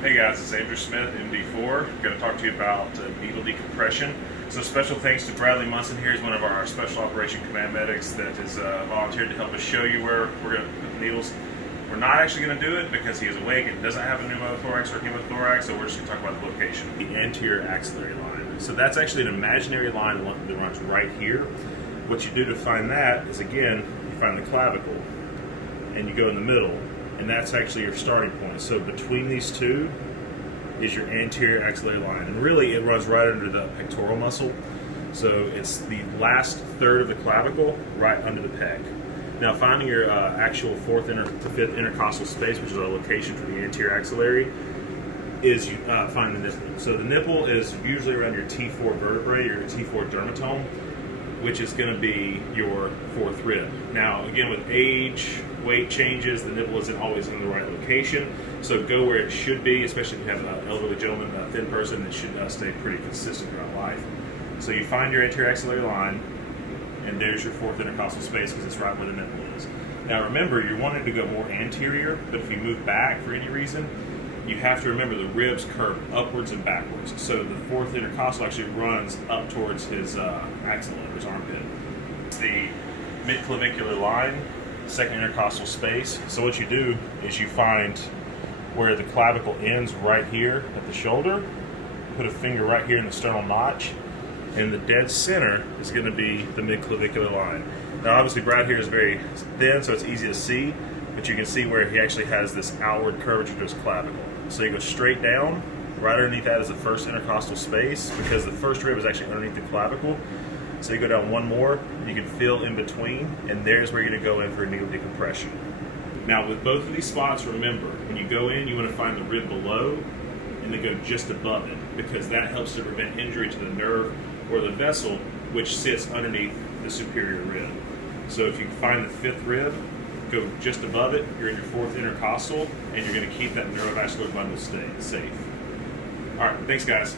Hey guys, it's Andrew Smith, MD4. I'm going to talk to you about needle decompression. So special thanks to Bradley Munson here. He's one of our Special Operation Command medics that has volunteered to help us show you where we're going to put the needles. We're not actually going to do it because he is awake and doesn't have a pneumothorax or hemothorax, so we're just going to talk about the location. The anterior axillary line. So that's actually an imaginary line that runs right here. What you do to find that is, again, you find the clavicle and you go in the middle. And that's actually your starting point. So between these two is your anterior axillary line. And really it runs right under the pectoral muscle. So it's the last third of the clavicle right under the pec. Now finding your actual fourth to fifth intercostal space, which is our location for the anterior axillary, is you find the nipple. So the nipple is usually around your T4 vertebrae, your T4 dermatome, which is going to be your fourth rib. Now, again, with age, weight changes, the nipple isn't always in the right location, so go where it should be, especially if you have an elderly gentleman, a thin person, that should stay pretty consistent throughout life. So you find your anterior axillary line, and there's your fourth intercostal space because it's right where the nipple is. Now remember, you're wanting to go more anterior, but if you move back for any reason, you have to remember the ribs curve upwards and backwards. So the fourth intercostal actually runs up towards his axilla, or his armpit. The midclavicular line, second intercostal space. So what you do is you find where the clavicle ends right here at the shoulder, put a finger right here in the sternal notch, and the dead center is going to be the midclavicular line. Now obviously Brad here is very thin, so it's easy to see, but you can see where he actually has this outward curvature to his clavicle. So you go straight down, right underneath that is the first intercostal space, because the first rib is actually underneath the clavicle. So you go down one more, you can feel in between, and there's where you're going to go in for a needle decompression. Now with both of these spots, remember, when you go in, you want to find the rib below and then go just above it, because that helps to prevent injury to the nerve or the vessel, which sits underneath the superior rib. So if you find the fifth rib, go just above it, you're in your fourth intercostal, and you're going to keep that neurovascular bundle safe. All right, thanks guys.